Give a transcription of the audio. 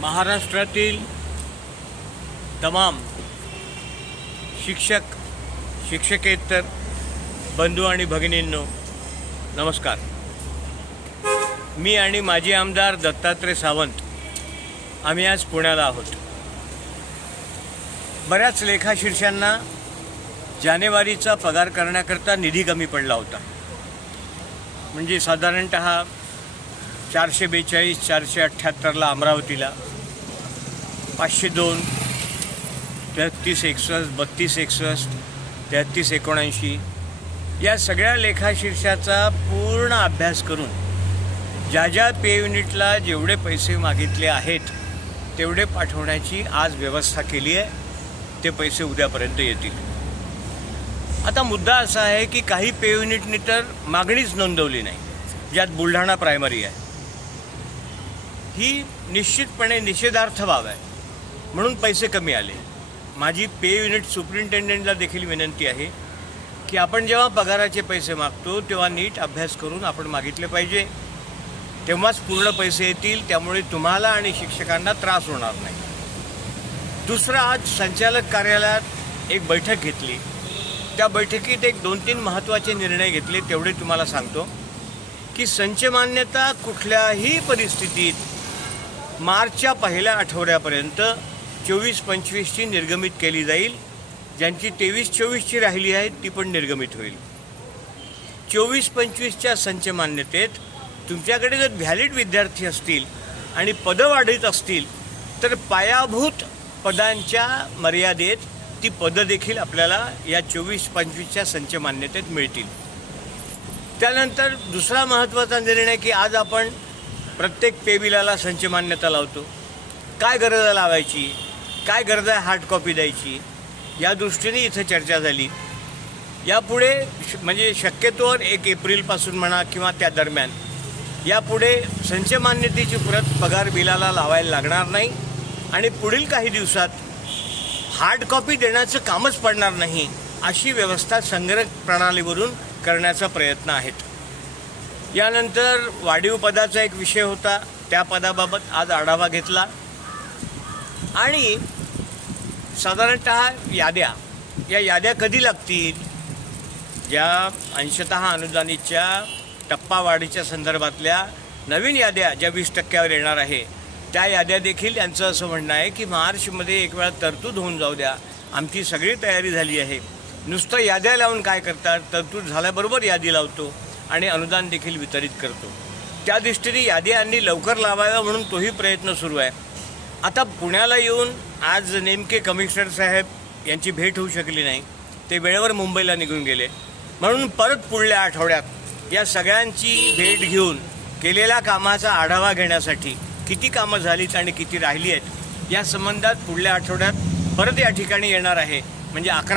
महाराष्ट्रातील तमाम शिक्षक शिक्षकेतर बंधू आणि भगिनींनो नमस्कार. मी आणि माजी आमदार दत्तात्रय सावंत आम्ही आज पुण्याला आहोत. बऱ्याच लेखाशीर्षांना जानेवारीचा पगार करण्याकरता निधी कमी पडला होता. म्हणजे साधारणत चारशे बेचाळीस चारशे अठ्ठ्याहत्तरला अमरावतीला. पाचशे दोन तेहत्तीस एकसष्ट बत्तीस एकसष्ट तेहत्तीस एकोणऐंशी या सगळ्या लेखाशीर्षाचा पूर्ण अभ्यास करून ज्या ज्या पे युनिटला जेवढे पैसे मागितले आहेत तेवढे पाठवण्याची आज व्यवस्था केली आहे ते पैसे उद्यापर्यंत येतील. आता मुद्दा असा आहे की काही पे युनिटनी तर मागणीच नोंदवली नाही ज्यात बुलढाणा प्रायमरी आहे. ही निश्चितपणे निषेधार्थ बाब आहे. म्हणून पैसे कमी आले. माझी पे युनिट सुप्रिंटेंडेंटला देखील विनंती आहे की आपण जेव्हा पगाराचे पैसे मागतो तेव्हा नीट अभ्यास करून आपण मागितले पाहिजे. तेव्हाच पूर्ण पैसे येतील त्यामुळे तुम्हाला आणि शिक्षकांना त्रास होणार नाही. दुसरं आज संचालक कार्यालयात एक बैठक घेतली. त्या बैठकीत एक दोन तीन महत्त्वाचे निर्णय घेतले तेवढे तुम्हाला सांगतो. की संच मान्यता कुठल्याही परिस्थितीत मार्चच्या पहिल्या आठवड्यापर्यंत चोवीस पंचवीसची निर्गमित केली जाईल. ज्यांची तेवीस चोवीसची राहिली आहे ती पण निर्गमित होईल. चोवीस पंचवीसच्या संच मान्यतेत तुमच्याकडे जर व्हॅलिड विद्यार्थी असतील आणि पदं वाढीत असतील तर पायाभूत पदांच्या मर्यादेत ती पदं देखील आपल्याला या चोवीस पंचवीसच्या संच मान्यतेत मिळतील. त्यानंतर दुसरा महत्त्वाचा निर्णय की आज आपण प्रत्येक पेबिलाला संच मान्यता लावतो. काय गरज लावायची? काय गरज आहे हार्ड कॉपी द्यायची? या दृष्टीने इथं चर्चा झाली. यापुढे श- म्हणजे शक्यतोवर एक एप्रिलपासून म्हणा किंवा त्या दरम्यान यापुढे संच मान्यतेची प्रत पगार बिलाला लावायला लागणार नाही आणि पुढील काही दिवसात हार्ड कॉपी देण्याचं कामच पडणार नाही अशी व्यवस्था संग्रह प्रणालीवरून करण्याचा प्रयत्न आहेत. यानंतर वाढीव पदाचा एक विषय होता. त्या पदाबाबत आज आढावा घेतला. आणि साधारणत याद्या. या याद्या कधी लागतील? ज्या अंशतः अनुदानितच्या टप्पावाढीच्या संदर्भातल्या नवीन याद्या ज्या वीस टक्क्यावर येणार आहे त्या याद्या देखील यांचं असं म्हणणं आहे की मार्चमध्ये एक वेळा तरतूद होऊन जाऊ द्या. आमची सगळी तयारी झाली आहे. नुसतं याद्या लावून काय करतात? तरतूद झाल्याबरोबर यादी लावतो आणि अनुदान देखील वितरित करतो. त्या दृष्टीने यादी यांनी लवकर लावाव्या म्हणून तोही प्रयत्न सुरू आहे. आता पुण्याला येऊन आज नेमके कमिशनर साहेब यांची भेट होऊ शकली नाही. ते वेळेवर मुंबईला निघून गेले. म्हणून परत पुढल्या आठवड्यात या सगळ्यांची भेट घेऊन केलेल्या कामाचा आढावा घेण्यासाठी किती कामं झालीत आणि किती राहिली आहेत या संबंधात पुढल्या आठवड्यात परत या ठिकाणी येणार आहे. म्हणजे अकरा